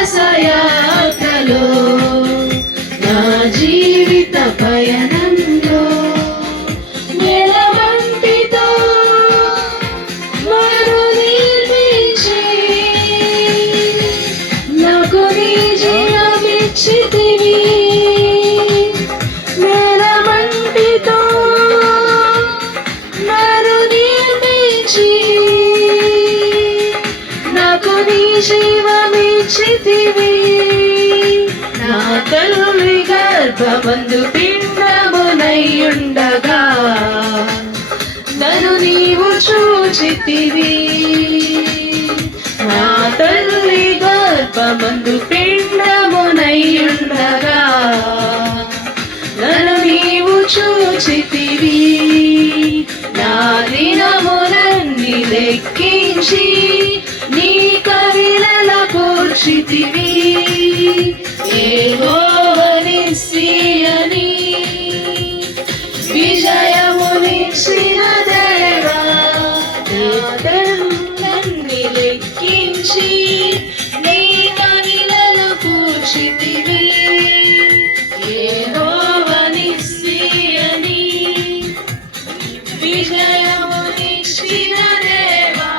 విశ్వాసయాత్రలో నా జీవిత పయనంలో నెలవంటితో నన్ను నిర్మించి నాకు నీ జీవమిచ్చితివి. నెలవంటితో నన్ను నిర్మించి నాకు నీ జీవమిచ్చితివి. నా తల్లి గర్భమందు పిండమునయ్యుండగా నన్ను నీవు చూచితివి. నా తల్లి గర్భమందు పిండమునయ్యుండగా నన్ను నీవు చూచితివి. నా దినములన్నీ లెక్కించి నీ కవిలల కూర్చితివి. యెహోవా నిస్సి అని విజయమునిచ్చిన దేవా, నా దినములన్నీ లెక్కించి నీ కవిలల కూర్చితివి. యెహోవా నిస్సి అని విజయమునిచ్చిన దేవా,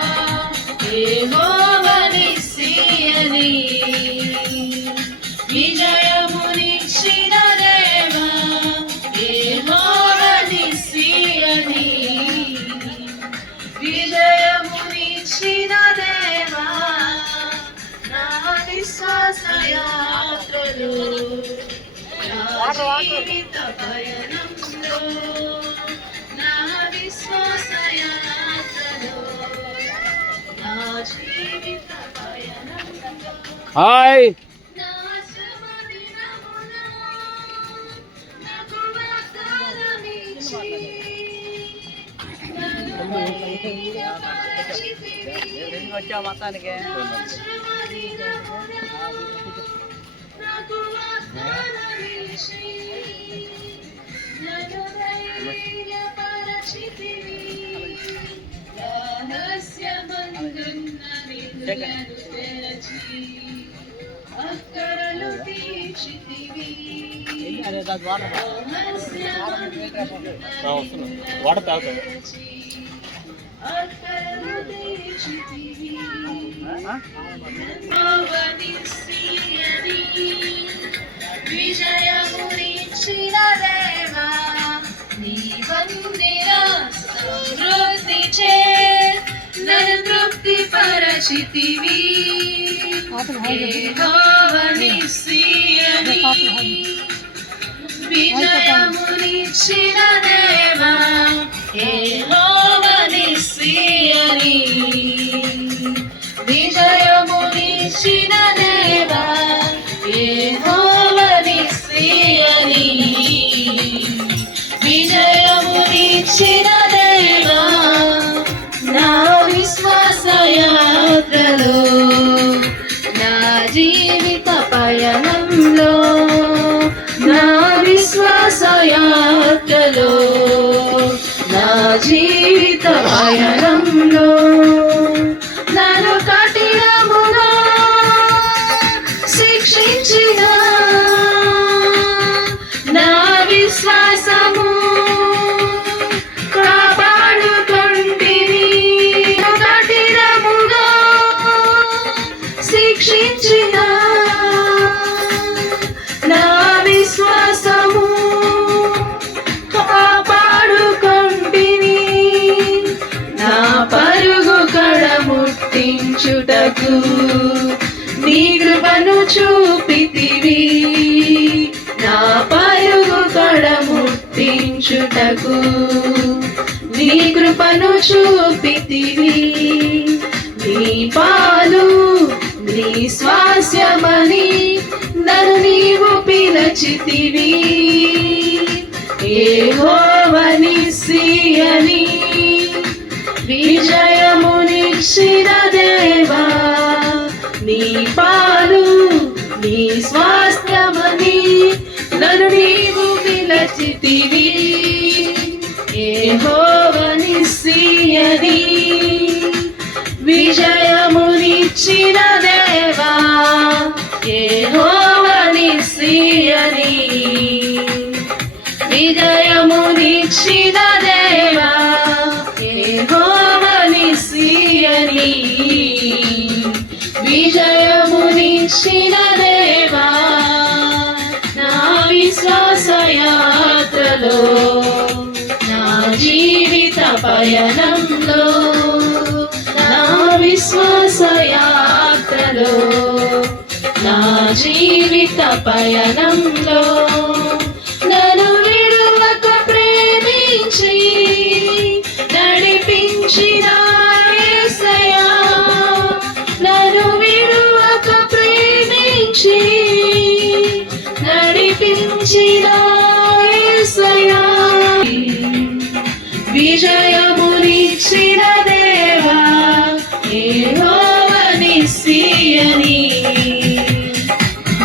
యెహోవా నిస్సి అని విజయమునిచ్చిన దేవా, యెహోవా నిస్సి అని విజయమునిచ్చిన దేవా. నా విశ్వాసయాత్రలో నా జీవిత పయనంలో నా విశ్వాసయాత్రలో నా జీవిత పయనంలో హాయ్ నా శుభ దినమున నాకు వాగ్దానమిచ్చి నన్ను ధైర్యపరచితివి. నా శుభ దినమున నాకు వాగ్దానమిచ్చి నన్ను ధైర్యపరచితివి. రహస్యమందున్న నిధులను తెరచి అక్కరలు తీర్చితివి. వాటర్ తాగుతాను. అక్కరలు తీర్చితివి. యెహోవా నిస్సి అని విజయమునిచ్చిన దేవా, నీ వందిన సమృద్ధి చే నన్ను తృప్తి పరచితివి. యెహోవా నిస్సి అని విజయమునిచ్చిన దేవా, యెహోవా నిస్సి అని విజయమునిచ్చిన దేవా, యెహోవా నిస్సి అని విజయమునిచ్చిన దేవా. నా విశ్వాసయాత్రలో నా జీవిత పయనంలో నా విశ్వాసయాత్రలో నా జీవిత పయనంలో నన్ను కఠినముగా శిక్షించిన నా విశ్వాసము కాపాడుకొంటివి. కఠినముగా శిక్షించిన నా విశ్వాసము కాపాడుకొంటివి. నా పరుగు కడముట్టించుటకు నీ కృపను చూపితివి. నా పరుగు కడముట్టించుటకు నీ కృపను చూపితివి. నీ పాలు నీ స్వాస్యమని నన్ను నీవు పిలచితివి. యెహోవా నిస్సి అని విజయమునిచ్చిన దేవా, నీ పాలు నీ స్వాస్థ్యమని నన్ను నీవు పిలచితివి. యెహోవా నిస్సి అని విజయమునిచ్చిన దేవా, యెహోవా నిస్సీయని విజయమునిచ్చిన దేవా యెహోవా నిస్సీయని విజయమునిచ్చిన దేవా నా విశ్వాస యాత్రలో నా జీవిత పయనంలో నా విశ్వాస యాత్రలో నా జీవిత పయనంలో నన్ను విడువక ప్రేమించి నడిపించిన యేసయ్యా నన్ను విడువక ప్రేమించి నడిపించిన యేసయ్యా విజయమునిచ్చిన దేవా యెహోవా నిస్సీయని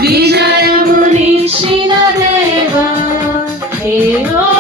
విజయమునిచ్చిన దేవా యెహోవా